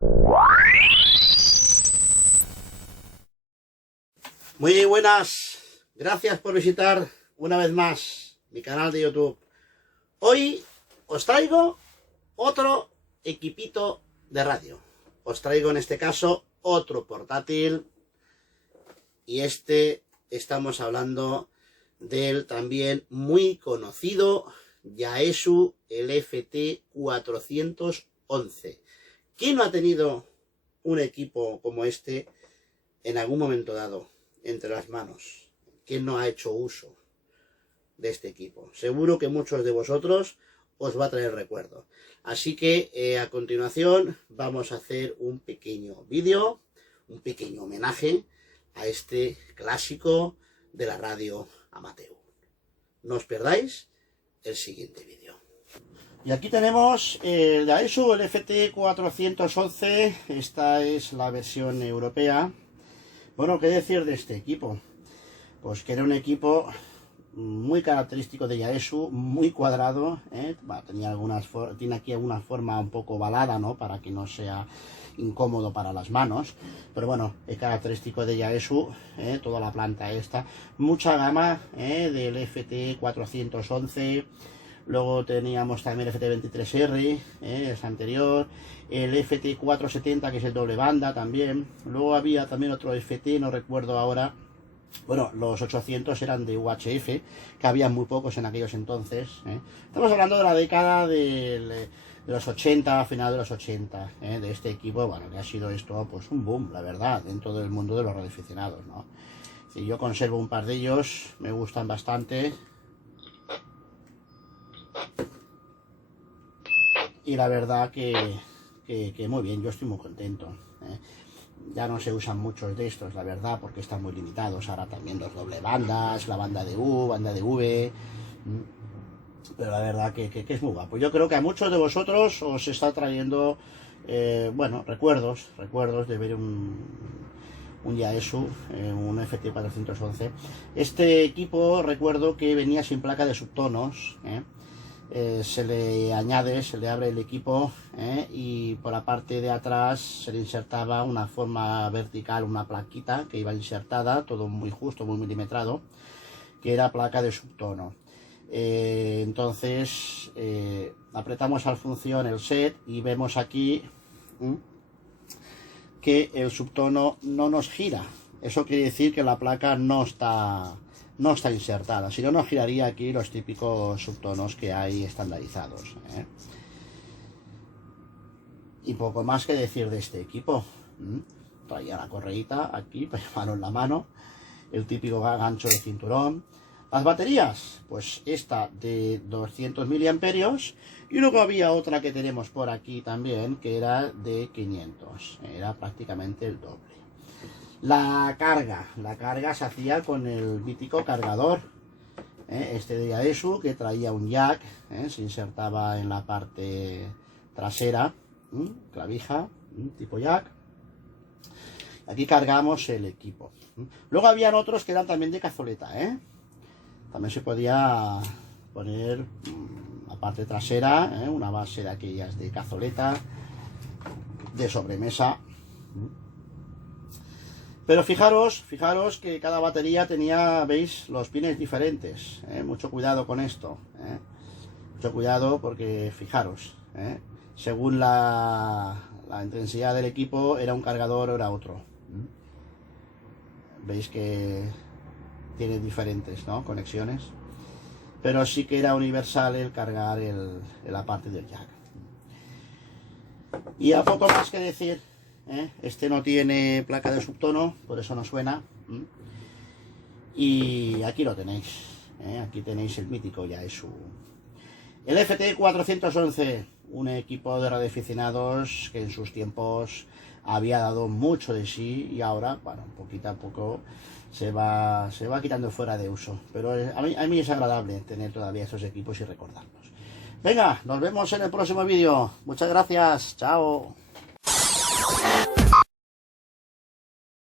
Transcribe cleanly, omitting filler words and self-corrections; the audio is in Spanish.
Muy buenas, gracias por visitar una vez más mi canal de YouTube. Hoy os traigo otro equipito de radio. Os traigo en este caso otro portátil y estamos hablando del también muy conocido Yaesu LFT411. ¿Quién no ha tenido un equipo como este en algún momento dado entre las manos? ¿Quién no ha hecho uso de este equipo? Seguro que muchos de vosotros os va a traer recuerdo. Así que a continuación vamos a hacer un pequeño vídeo, un pequeño homenaje a este clásico de la radio amateur. No os perdáis el siguiente vídeo. Y aquí tenemos el Yaesu LFT411. Esta es la versión europea. Bueno, ¿qué decir de este equipo? Pues que era un equipo muy característico de Yaesu, muy cuadrado, bueno, tiene aquí alguna forma un poco ovalada, ¿no? Para que no sea incómodo para las manos, pero bueno, es característico de Yaesu, toda la planta esta, mucha gama del FT411. Luego teníamos también el FT23R, es anterior, el FT470, que es el doble banda también. Luego había también otro FT, no recuerdo ahora. Bueno, los 800 eran de UHF, que había muy pocos en aquellos entonces. Estamos hablando de la década de los 80, final de los 80, de este equipo. Bueno, que ha sido esto pues un boom, la verdad, dentro del mundo de los radioaficionados, ¿no? Si yo conservo un par de ellos, me gustan bastante. Y la verdad que muy bien, yo estoy muy contento. Ya no se usan muchos de estos, la verdad, porque están muy limitados. Ahora también los doble bandas, la banda de U, banda de V. Pero la verdad que es muy guapo. Yo creo que a muchos de vosotros os está trayendo, bueno, recuerdos de ver un Yaesu, un FT411. Este equipo recuerdo que venía sin placa de subtonos. Se le abre el equipo, y por la parte de atrás se le insertaba una forma vertical, una plaquita que iba insertada, todo muy justo, muy milimetrado, que era placa de subtono. Entonces apretamos al función el set y vemos aquí que el subtono no nos gira. Eso quiere decir que la placa no está insertada, si no, nos giraría aquí los típicos subtonos que hay estandarizados. Y poco más que decir de este equipo. Traía la correíta aquí, mano en la mano, el típico gancho de cinturón. Las baterías, pues esta de 200 miliamperios, y luego había otra que tenemos por aquí también, que era de 500, era prácticamente el doble. La carga se hacía con el mítico cargador, este de Yaesu, que traía un jack, se insertaba en la parte trasera, clavija, tipo jack. Aquí cargamos el equipo. Luego habían otros que eran también de cazoleta, también se podía poner la parte trasera, una base de aquellas de cazoleta, de sobremesa. Pero fijaros que cada batería tenía, veis, los pines diferentes. Mucho cuidado con esto. Mucho cuidado porque, fijaros, según la intensidad del equipo, era un cargador o era otro. Veis que tiene diferentes, ¿no?, conexiones. Pero sí que era universal el cargar la parte del jack. Y a poco más que decir. Este no tiene placa de subtono, por eso no suena. Y aquí lo tenéis. Aquí tenéis el mítico Yaesu. El FT411, un equipo de radioaficionados que en sus tiempos había dado mucho de sí y ahora, bueno, poquito a poco se va quitando fuera de uso. Pero a mí es agradable tener todavía estos equipos y recordarlos. Venga, nos vemos en el próximo vídeo. Muchas gracias. Chao.